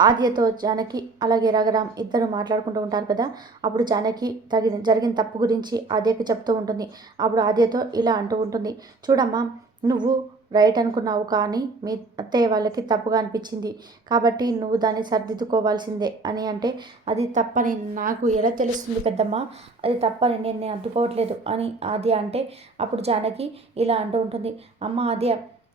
ఆద్యతో జానకి అలాగే రఘురామ్ ఇద్దరు మాట్లాడుకుంటూ ఉంటారు కదా. అప్పుడు జానకి తగిన జరిగిన తప్పు గురించి ఆద్యకి చెప్తూ ఉంటుంది. అప్పుడు ఆద్యతో ఇలా అంటూ ఉంటుంది. చూడమ్మా నువ్వు రైట్ అనుకున్నావు కానీ మీ అత్తయ్య వాళ్ళకి తప్పుగా అనిపించింది. కాబట్టి నువ్వు దాన్ని సర్దిద్దుకోవాల్సిందే అని అంటే అది తప్పని నాకు ఎలా తెలుస్తుంది పెద్దమ్మ? అది తప్పని నేను నేను అడ్డుకోవట్లేదు అని ఆద్య అంటే అప్పుడు జానకి ఇలా అంటూ ఉంటుంది. అమ్మ ఆద్య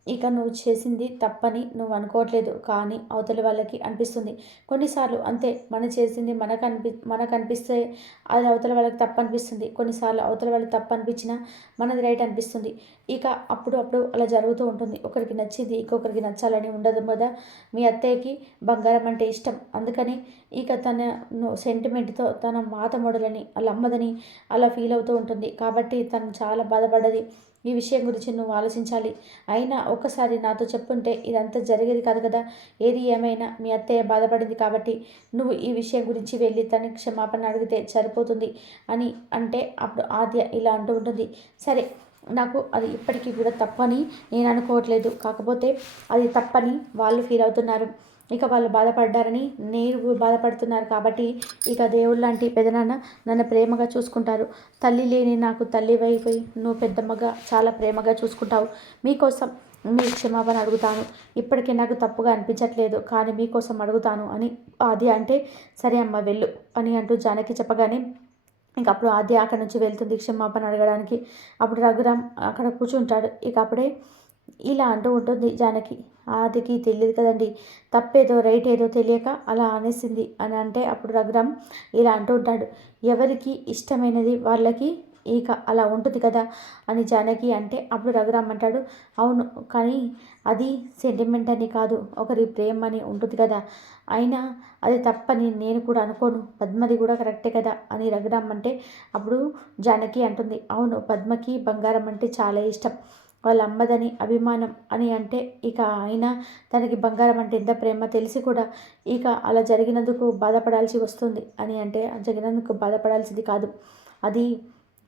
ఇక నువ్వు చేసింది తప్పని నువ్వు అనుకోవట్లేదు కానీ అవతలి వాళ్ళకి అనిపిస్తుంది. కొన్నిసార్లు అంతే మనం చేసింది మనకు అనిపి మనకు అనిపిస్తే అది అవతల వాళ్ళకి తప్పు అనిపిస్తుంది కొన్నిసార్లు అవతల వాళ్ళకి తప్పు అనిపించినా మనది రైట్ అనిపిస్తుంది. ఇక అప్పుడు అప్పుడు అలా జరుగుతూ ఉంటుంది. ఒకరికి నచ్చింది ఇంకొకరికి నచ్చాలని ఉండదు కదా. మీ అత్తయ్యకి బంగారం అంటే ఇష్టం. అందుకని ఇక తన సెంటిమెంట్తో తన మాత మొడలని అలా అమ్మదని అలా ఫీల్ అవుతూ ఉంటుంది. కాబట్టి తను చాలా బాధపడ్డది ఈ విషయం గురించి నువ్వు ఆలోచించాలి. అయినా ఒక్కసారి నాతో చెప్పుంటే ఇదంతా జరిగేది కాదు కదా? ఏది ఏమైనా మీ అత్తయ్య బాధపడింది కాబట్టి నువ్వు ఈ విషయం గురించి వెళ్ళి తన క్షమాపణ అడిగితే సరిపోతుంది అని అంటే అప్పుడు ఆద్య ఇలా అంటూ ఉంటుంది. సరే నాకు అది ఇప్పటికీ కూడా తప్పని నేను అనుకోవట్లేదు. కాకపోతే అది తప్పని వాళ్ళు ఫీల్ అవుతున్నారు. ఇక వాళ్ళు బాధపడ్డారని నేను బాధపడుతున్నారు కాబట్టి ఇక దేవుడు లాంటి పెదనాన్న నన్ను ప్రేమగా చూసుకుంటారు. తల్లి లేని నాకు తల్లి వైపోయి నువ్వు పెద్దమ్మగా చాలా ప్రేమగా చూసుకుంటావు. మీకోసం మీ క్షమాపణ అడుగుతాను. ఇప్పటికీ నాకు తప్పుగా అనిపించట్లేదు కానీ మీకోసం అడుగుతాను అని ఆది అంటే సరే అమ్మ వెళ్ళు అని అంటూ జానకి చెప్పగానే ఇంక అప్పుడు ఆద్య అక్కడి నుంచి వెళ్తుంది క్షమాపణ అడగడానికి. అప్పుడు రఘురామ్ అక్కడ కూర్చుంటాడు. ఇక అప్పుడే ఇలా అంటూ ఉంటుంది జానకి. ఆదికి తెలియదు కదండి. తప్పేదో రైట్ ఏదో తెలియక అలా అనేసింది అని అంటే అప్పుడు రఘురామ్ ఇలా అంటూ ఉంటాడు. ఎవరికి ఇష్టమైనది వాళ్ళకి ఇక అలా ఉంటుంది కదా అని జానకి అంటే అప్పుడు రఘురామ్ అంటాడు. అవును కానీ అది సెంటిమెంట్ అని కాదు. ఒకరి ప్రేమ అని ఉంటుంది కదా. అయినా అది తప్పని నేను కూడా అనుకోను. పద్మది కూడా కరెక్టే కదా అని రఘురామ్ అంటే అప్పుడు జానకి అంటుంది. అవును పద్మకి బంగారం అంటే చాలా ఇష్టం. వాళ్ళ అమ్మదని అభిమానం అని అంటే ఇక ఆయన తనకి బంగారం అంటే ఎంత ప్రేమ తెలిసి కూడా ఇక అలా జరిగినందుకు బాధపడాల్సి వస్తుంది అని అంటే జరిగినందుకు బాధపడాల్సింది కాదు. అది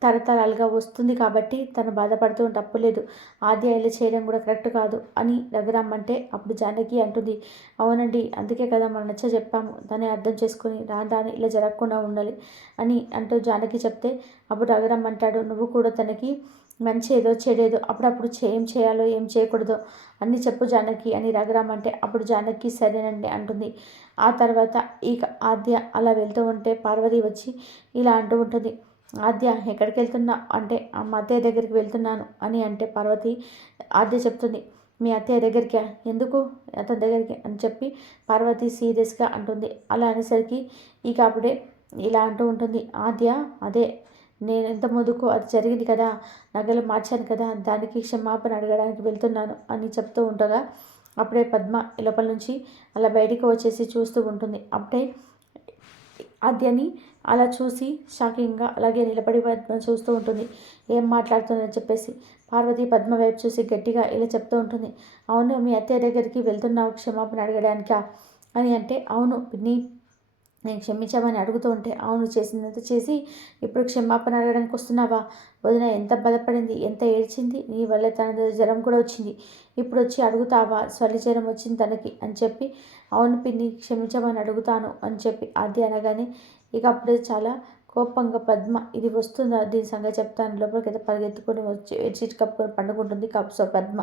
తరతరాలుగా వస్తుంది కాబట్టి తను బాధపడుతూ తప్పులేదు ఆద్య ఇలా చేయడం కూడా కరెక్ట్ కాదు అని రఘురామ్ అంటే అప్పుడు జానకి అంటుంది. అవునండి అందుకే కదా మనం నచ్చ చెప్పాము. దాన్ని అర్థం చేసుకుని రాని రాని ఇలా జరగకుండా ఉండాలి అని అంటూ జానకి చెప్తే. అప్పుడు రఘురామ్ అంటాడు నువ్వు కూడా తనకి మంచి ఏదో చెడేదో అప్పుడప్పుడు ఏం చేయాలో ఏం చేయకూడదో అన్నీ చెప్పు జానకి అని రఘురామ్ అంటే అప్పుడు జానకి సరేనండి అంటుంది. ఆ తర్వాత ఇక ఆద్య అలా వెళ్తూ ఉంటే పార్వతి వచ్చి ఇలా అంటూ ఉంటుంది. ఆద్య ఎక్కడికి వెళ్తున్నా అంటే మా అత్తయ్య దగ్గరికి వెళ్తున్నాను అని అంటే పార్వతి ఆద్య చెప్తుంది. మీ అత్తయ్య దగ్గరికి? ఎందుకు? అతని దగ్గరికి? అని చెప్పి పార్వతి సీరియస్గా అంటుంది. అలా అనేసరికి ఇక అప్పుడే ఇలా అంటూ ఉంటుంది. ఆద్య అదే నేను ఎంత ముందుకు అది జరిగింది కదా నగలు మార్చాను కదా దానికి క్షమాపణ అడగడానికి వెళ్తున్నాను అని చెప్తూ ఉండగా అప్పుడే పద్మ లోపల నుంచి అలా బయటికి వచ్చేసి చూస్తూ ఉంటుంది. అప్పుడే ఆద్యని అలా చూసి షాకింగ్గా అలాగే నిలబడి పద్మ చూస్తూ ఉంటుంది. ఏం మాట్లాడుతుందని చెప్పేసి పార్వతి పద్మ వైపు చూసి గట్టిగా ఇలా చెప్తూ ఉంటుంది. అవును మీ అత్తయ్య దగ్గరికి వెళ్తున్నావు క్షమాపణ అడగడానికా? అని అంటే అవును నీ నేను క్షమించామని అడుగుతూ ఉంటే అవును చేసినంత చేసి ఇప్పుడు క్షమాపణ అడగడానికి వస్తున్నావా? వదిన ఎంత బాధపడింది ఎంత ఏడ్చింది? నీ వల్ల తన జ్వరం కూడా వచ్చింది. ఇప్పుడు వచ్చి అడుగుతావా? స్వలి జ్వరం వచ్చింది తనకి అని చెప్పి అవును పిన్ని క్షమించమని అడుగుతాను అని చెప్పి అది అనగానే ఇక అప్పుడే చాలా కోపంగా పద్మ ఇది వస్తుందా? దీని సంగతి చెప్తాను. లోపలికి అయితే పరిగెత్తుకొని వచ్చి బెడ్షీట్ కప్పుకొని పండుకుంటుంది కప్సో పద్మ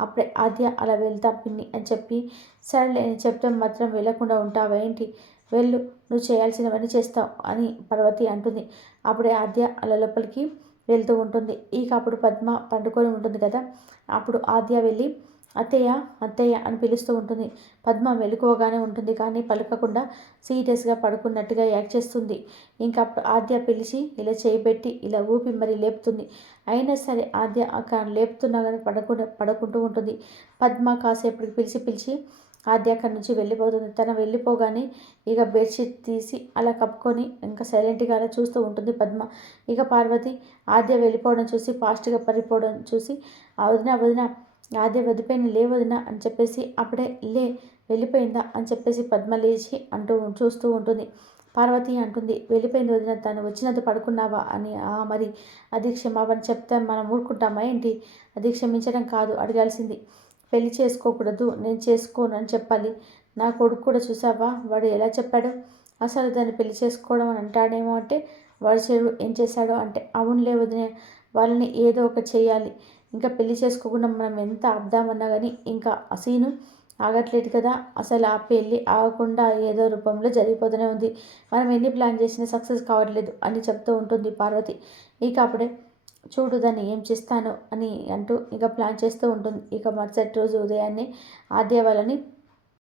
అప్పుడే ఆద్య అలా వెళ్తా పిన్ని అని చెప్పి సరేలే నేను చెప్తే మాత్రం వెళ్ళకుండా ఉంటావా ఏంటి? వెళ్ళు నువ్వు చేయాల్సినవన్నీ చేస్తావు అని పర్వతి అంటుంది. అప్పుడే ఆద్య అలా లోపలికి వెళ్తూ ఉంటుంది. ఇక అప్పుడు పద్మ పండుకొని ఉంటుంది కదా? అప్పుడు ఆద్య వెళ్ళి అత్తయ్య అత్తయ్య అని పిలుస్తూ ఉంటుంది. పద్మ మెలుకోగానే ఉంటుంది కానీ పలకకుండా సీరియస్గా పడుకున్నట్టుగా యాక్ట్ చేస్తుంది. ఇంకా అప్పుడు ఆద్య పిలిచి ఇలా చేయిపెట్టి ఇలా ఊపి మరి లేపుతుంది. అయినా సరే ఆద్య అక్కడ లేపుతున్నా కానీ పడకుండా పడుకుంటూ ఉంటుంది. పద్మ కాసేపటికి పిలిచి పిలిచి ఆద్య అక్కడి నుంచి వెళ్ళిపోతుంది. తన వెళ్ళిపోగానే ఇక బెడ్షీట్ తీసి అలా కప్పుకొని ఇంకా సైలెంట్గా అలా చూస్తూ ఉంటుంది పద్మ. ఇక పార్వతి ఆద్య వెళ్ళిపోవడం చూసి ఫాస్ట్గా పడిపోవడం చూసి వదిన వదిన ఆద్య వదిపోయిన లే వదిన అని చెప్పేసి అప్పుడే లే వెళ్ళిపోయిందా అని చెప్పేసి పద్మ లేచి అంటూ చూస్తూ ఉంటుంది. పార్వతి అంటుంది వెళ్ళిపోయింది వదిన తను వచ్చినంత పడుకున్నావా అని. ఆ మరి అది క్షమాపణ చెప్తే మనం ఊరుకుంటామా ఏంటి? అది క్షమించడం కాదు అడగాల్సింది. పెళ్ళి చేసుకోకూడదు నేను చేసుకోను అని చెప్పాలి. నా కొడుకు కూడా చూసావా? వాడు ఎలా చెప్పాడు? అసలు దాన్ని పెళ్ళి చేసుకోవడం అని అంటాడేమో అంటే వాడు చెడు ఏం చేశాడో? అంటే అవునులే వదిన వాళ్ళని ఏదో ఒకటి చేయాలి. ఇంకా పెళ్ళి చేసుకోకుండా మనం ఎంత ఆపుదామన్నా కానీ ఇంకా అసీను ఆగట్లేదు కదా. అసలు ఆ పెళ్ళి ఆగకుండా ఏదో రూపంలో జరిగిపోతూనే ఉంది. మనం ఎన్ని ప్లాన్ చేసినా సక్సెస్ కావట్లేదు అని చెప్తూ ఉంటుంది పార్వతి. ఇక అప్పుడే చూడు దాన్ని ఏం చేస్తాను అని అంటూ ఇక ప్లాన్ చేస్తూ ఉంటుంది. ఇక మరుసటి రోజు ఉదయాన్నే ఆద్య వాళ్ళని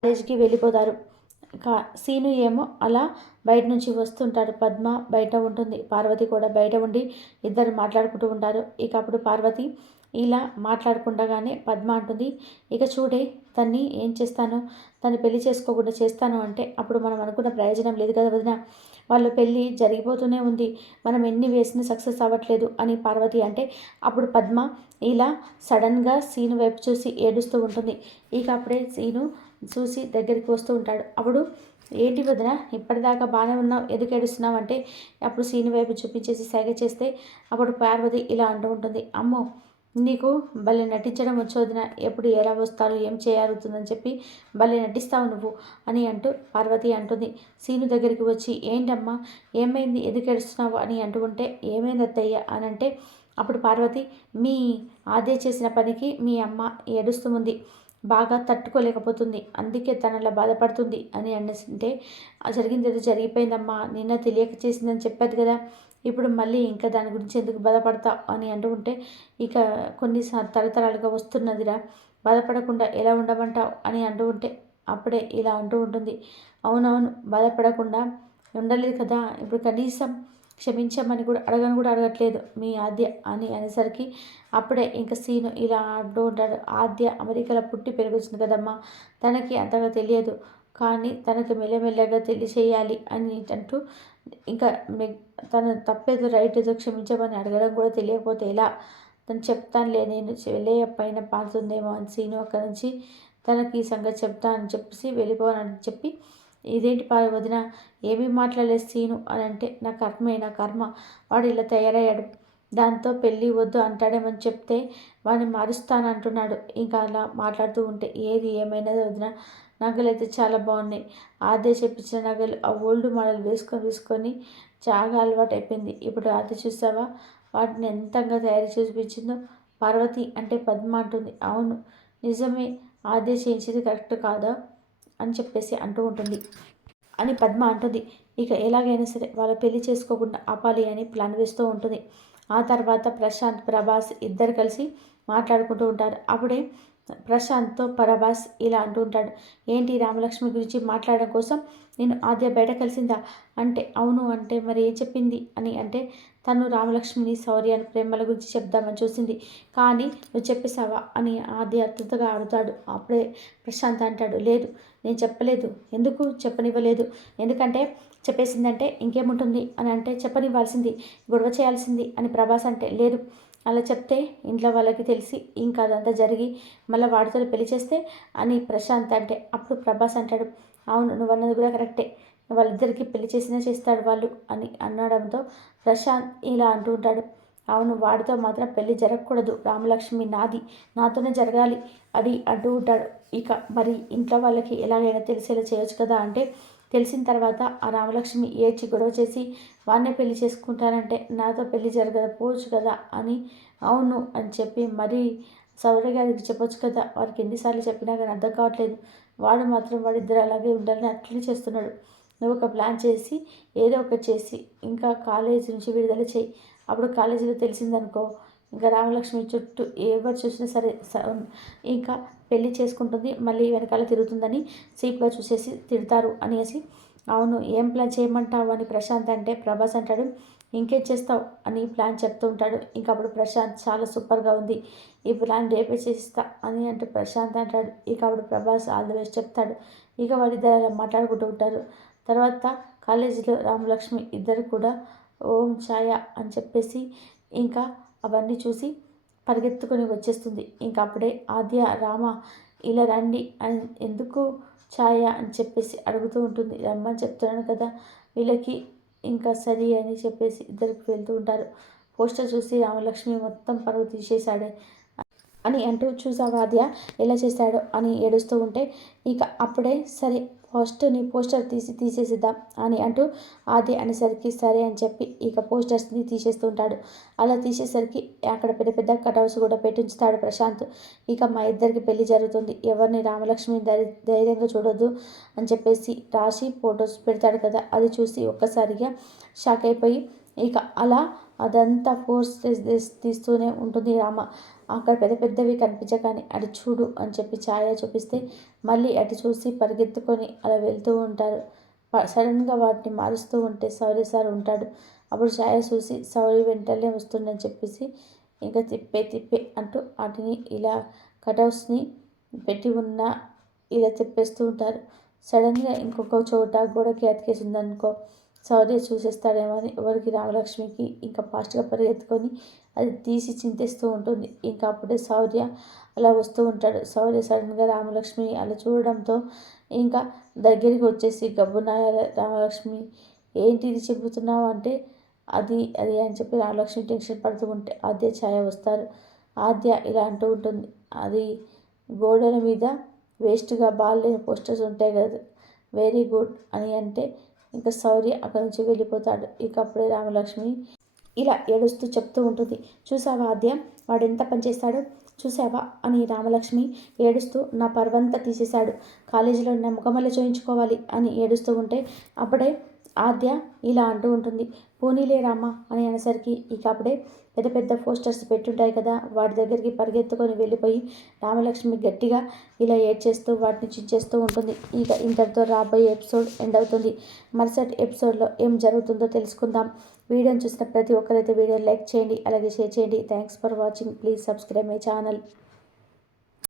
కాలేజీకి వెళ్ళిపోతారు. కా సీను ఏమో అలా బయట నుంచి వస్తుంటాడు. పద్మ బయట ఉంటుంది. పార్వతి కూడా బయట ఉండి ఇద్దరు మాట్లాడుకుంటూ ఉంటారు. ఇక అప్పుడు పార్వతి ఇలా మాట్లాడుకుండగానే పద్మ అంటుంది ఇక చూడే తన్ని ఏం చేస్తాను? తను పెళ్ళి చేసుకోకుండా చేస్తాను అంటే అప్పుడు మనం అనుకున్న ప్రయోజనం లేదు కదా వదిన? వాళ్ళ పెళ్ళి జరిగిపోతూనే ఉంది. మనం ఎన్ని వేసినా సక్సెస్ అవ్వట్లేదు అని పార్వతి అంటే అప్పుడు పద్మ ఇలా సడన్గా సీను వైపు చూసి ఏడుస్తూ ఉంటుంది. ఇక అప్పుడే సీను చూసి దగ్గరికి వస్తూ ఉంటాడు. అప్పుడు ఏంటి వదిన ఇప్పటిదాకా బాగానే ఉన్నావు ఎందుకు ఏడుస్తున్నావు? అంటే అప్పుడు సీను వైపు చూపించేసి సేగ చేస్తే అప్పుడు పార్వతి ఇలా అంటూ ఉంటుంది. అమ్మో నీకు భలే నటించడం వచ్చోదిన ఎప్పుడు ఎలా వస్తారు ఏం చేయాలుతుందని చెప్పి భలే నటిస్తావు నువ్వు అని అంటూ పార్వతి అంటుంది. సీను దగ్గరికి వచ్చి ఏంటమ్మా ఏమైంది? ఎందుకు ఏడుస్తున్నావు? అని అంటూ ఉంటే ఏమైంది అత్తయ్య? అని అంటే అప్పుడు పార్వతి మీ ఆదే చేసిన పనికి మీ అమ్మ ఏడుస్తుంది బాగా తట్టుకోలేకపోతుంది అందుకే తనలా బాధపడుతుంది అని అనేసింటే జరిగింది ఏదో జరిగిపోయిందమ్మా నిన్న తెలియక చేసిందని చెప్పారు కదా ఇప్పుడు మళ్ళీ ఇంకా దాని గురించి ఎందుకు బాధపడతావు అని అంటూ ఉంటే ఇక కొన్ని తరతరాలుగా వస్తున్నదిరా. బాధపడకుండా ఎలా ఉండమంటావు అని అంటూ ఉంటే అప్పుడే ఇలా అంటూ ఉంటుంది. అవునవును బాధపడకుండా ఉండలేదు కదా. ఇప్పుడు కనీసం క్షమించమని కూడా అడగను కూడా అడగట్లేదు మీ ఆద్య అని అనేసరికి అప్పుడే ఇంకా సీను ఇలా అంటూ ఉంటాడు. ఆద్య అమెరికాలో పుట్టి పెరుగుతుంది కదమ్మా. తనకి అంతగా తెలియదు. కానీ తనకు మెల్లమెల్లగా తెలియచేయాలి అని అంటూ ఇంకా తన తప్పేదో రైట్ ఏదో క్షమించమని అడగడం కూడా తెలియకపోతే ఎలా? తను చెప్తానులే నేను వెళ్ళే పైన పారుతుందేమో అని సీను అక్కడి నుంచి. తనకి ఈ సంగతి చెప్తా అని చెప్పేసి వెళ్ళిపోవాలని చెప్పి ఇదేంటి పాలు వదిన ఏమీ మాట్లాడలేదు సీను అని అంటే నా కర్మే నా కర్మ. వాడు ఇలా తయారయ్యాడు. దాంతో పెళ్ళి వద్దు అంటాడేమని చెప్తే వాడిని మారుస్తాను అంటున్నాడు. ఇంకా అలా మాట్లాడుతూ ఉంటే ఏది ఏమైనా వదిన నగలు అయితే చాలా బాగున్నాయి. ఆదే చెప్పించిన నగలు ఆ ఓల్డ్ మోడల్ వేసుకొని వేసుకొని చాలా అలవాటు అయిపోయింది ఇప్పుడు ఆది చూసావా? వాటిని ఎంతంగా తయారు చూపించిందో పార్వతి అంటే పద్మ అంటుంది. అవును నిజమే ఆదే చేయించేది కరెక్ట్ కాదా? అని చెప్పేసి అంటూ ఉంటుంది. అని పద్మ అంటుంది. ఇక ఎలాగైనా సరే వాళ్ళ పెళ్ళి చేసుకోకుండా ఆపాలి అని ప్లాన్ వేస్తూ ఉంటుంది. ఆ తర్వాత ప్రశాంత్ ప్రభాస్ ఇద్దరు కలిసి మాట్లాడుకుంటూ ఉంటారు. అప్పుడే ప్రశాంత్తో ప్రభాస్ ఇలా అంటూ ఉంటాడు ఏంటి రామలక్ష్మి గురించి మాట్లాడడం కోసం? నేను ఆద్య బయట కలిసిందా? అంటే అవును అంటే మరి ఏం చెప్పింది? అని అంటే తను రామలక్ష్మిని శౌర్య అని ప్రేమల గురించి చెప్దామని చూసింది. కానీ నువ్వు చెప్పేశావా అని ఆది అత్యంతగా ఆడుతాడు అప్పుడే ప్రశాంత్ అంటాడు. లేదు నేను చెప్పలేదు. ఎందుకు? చెప్పనివ్వలేదు. ఎందుకంటే చెప్పేసిందంటే ఇంకేముంటుంది? అని అంటే చెప్పనివ్వాల్సింది గొడవ చేయాల్సింది అని ప్రభాస్ అంటే. లేదు అలా చెప్తే ఇంట్లో వాళ్ళకి తెలిసి ఇంకా అదంతా జరిగి మళ్ళీ వాడితో పెళ్ళి చేస్తే అని ప్రశాంత్ అంటే. అప్పుడు ప్రభాస్ అంటాడు. అవును నువ్వు అన్నది కూడా కరెక్టే. వాళ్ళిద్దరికీ పెళ్ళి చేసినా చేస్తాడు వాళ్ళు అని అనడంతో ప్రశాంత్ ఇలా అంటూ ఉంటాడు. అవును వాడితో మాత్రం పెళ్ళి జరగకూడదు. రామలక్ష్మి నాది. నాతోనే జరగాలి అది అంటూ ఉంటాడు. ఇక మరి ఇంట్లో వాళ్ళకి ఎలాగైనా తెలిసేలా చేయొచ్చు కదా అంటే తెలిసిన తర్వాత ఆ రామలక్ష్మి ఏడ్చి గొడవ చేసి వాడినే పెళ్ళి చేసుకుంటానంటే నాతో పెళ్ళి జరగకపోవచ్చు కదా అని అవును అని చెప్పి మరీ సౌర గారికి చెప్పొచ్చు కదా. వారికి ఎన్నిసార్లు చెప్పినా కానీ అర్థం కావట్లేదు. వాడు మాత్రం వాడిద్దరు అలాగే ఉండాలని అట్లనే చేస్తున్నాడు. నువ్వు ఒక ప్లాన్ చేసి ఏదో ఒకటి చేసి ఇంకా కాలేజీ నుంచి విడుదల చేయి. అప్పుడు కాలేజీలో తెలిసిందనుకో ఇంకా రామలక్ష్మి చుట్టూ ఎవరు చూసినా సరే ఇంకా పెళ్ళి చేసుకుంటుంది మళ్ళీ వెనకాల తిరుగుతుందని సీప్గా చూసేసి తిడతారు అనేసి. అవును ఏం ప్లాన్ చేయమంటావు అని ప్రశాంత్ అంటే ప్రభాస్ అంటాడు ఇంకేం చేస్తావు? అని ప్లాన్ చెప్తూ ఉంటాడు. ఇంకా అప్పుడు ప్రశాంత్ చాలా సూపర్గా ఉంది. ఈ ప్లాన్ రేపే చేస్తా అని అంటే ప్రశాంత్ అంటాడు. ఇక అప్పుడు ప్రభాస్ ఆల్ ద బెస్ట్ చెప్తాడు. ఇక వాళ్ళిద్దరు అలా మాట్లాడుకుంటూ ఉంటారు. తర్వాత కాలేజీలో రామలక్ష్మి ఇద్దరు కూడా ఓం ఛాయ అని చెప్పేసి ఇంకా అవన్నీ చూసి పరిగెత్తుకొని వచ్చేస్తుంది. ఇంకా అప్పుడే ఆద్య రామ ఇలా రండి అని ఎందుకు ఛాయ అని చెప్పేసి అడుగుతూ ఉంటుంది. రమ్మని చెప్తున్నాను కదా వీళ్ళకి ఇంకా సరి అని చెప్పేసి ఇద్దరికి వెళ్తూ ఉంటారు. పోస్టర్ చూసి రామలక్ష్మి మొత్తం పరువు తీసేశాడే అని అంటూ చూసావాద్య ఎలా చేశాడో అని ఏడుస్తూ ఉంటే ఇక అప్పుడే సరే ఫస్ట్ నీ పోస్టర్ తీసి తీసేసిద్దాం అని అంటూ ఆది అనేసరికి సరే అని చెప్పి ఇక పోస్టర్స్ని తీసేస్తూ ఉంటాడు అలా తీసేసరికి అక్కడ పెద్ద పెద్ద కటౌట్స్ కూడా పెట్టించుతాడు ప్రశాంత్. ఇక మా ఇద్దరికి పెళ్ళి జరుగుతుంది. ఎవరిని రామలక్ష్మి ధైర్యంగా చూడొద్దు అని చెప్పేసి రాసి ఫొటోస్ పెడతాడు కదా అది చూసి ఒక్కసారిగా షాక్ అయిపోయి ఇక అలా అదంతా ఫోర్స్ తీస్తూనే ఉంటుంది రామ. అక్కడ పెద్ద పెద్దవి కనిపించగానే అటు చూడు అని చెప్పి ఛాయ చూపిస్తే మళ్ళీ అటు చూసి పరిగెత్తుకొని అలా వెళ్తూ ఉంటారు. సడన్గా వాటిని మారుస్తూ ఉంటే సౌరి సార్ ఉంటాడు. అప్పుడు ఛాయ చూసి సౌరి వెంటనే వస్తుందని చెప్పేసి ఇంకా తిప్పే తిప్పే అంటూ వాటిని ఇలా కటౌట్స్ని పెట్టి ఉన్న ఇలా తిప్పేస్తూ ఉంటారు. సడన్గా ఇంకొక చోట గోడకి అతికేసిందనుకో సౌర్య చూసేస్తాడేమో అని ఎవరికి రామలక్ష్మికి ఇంకా ఫాస్ట్గా పరిగెత్తుకొని అది తీసి చింతిస్తూ ఉంటుంది. ఇంకా అప్పుడే సౌర్య అలా వస్తూ ఉంటాడు. సౌర్య సడన్గా రామలక్ష్మి అలా చూడడంతో ఇంకా దగ్గరికి వచ్చేసి గబ్బునాయ రామలక్ష్మి ఏంటిది చెబుతున్నావు? అంటే అది అది అని చెప్పి రామలక్ష్మి టెన్షన్ పడుతూ ఉంటే ఆద్య ఛాయ వస్తారు. ఆద్య ఇలా అంటూ ఉంటుంది. అది గోడల మీద వేస్ట్గా బాగాలేని పోస్టర్స్ ఉంటాయి కదా వెరీ గుడ్ అని అంటే ఇంకా సౌరి అక్కడి నుంచి వెళ్ళిపోతాడు. ఇక అప్పుడే రామలక్ష్మి ఇలా ఏడుస్తూ చెప్తూ ఉంటుంది. చూసావా ఆద్య? వాడు ఎంత పనిచేస్తాడో చూసావా అని రామలక్ష్మి ఏడుస్తూ నా పర్వంతా తీసేశాడు. కాలేజీలో నా ముఖమల్ల చూయించుకోవాలి అని ఏడుస్తూ ఉంటే అప్పుడే ఆద్య ఇలా అంటూ ఉంటుంది. పోనీలే రామా అని అనేసరికి ఇక అప్పుడే పెద్ద పెద్ద పోస్టర్స్ పెట్టుంటాయి కదా. వాటి దగ్గరికి పరిగెత్తుకొని వెళ్ళిపోయి రామలక్ష్మి గట్టిగా ఇలా ఏడ్చేస్తూ వాటిని చించేస్తూ ఉంటుంది. ఇక ఇంతటితో రాబోయే ఎపిసోడ్ ఎండ్ అవుతుంది. మరుసటి ఎపిసోడ్లో ఏం జరుగుతుందో తెలుసుకుందాం. వీడియోని చూసిన ప్రతి ఒక్కరైతే వీడియో లైక్ చేయండి అలాగే షేర్ చేయండి. Thanks for watching. Please subscribe my channel.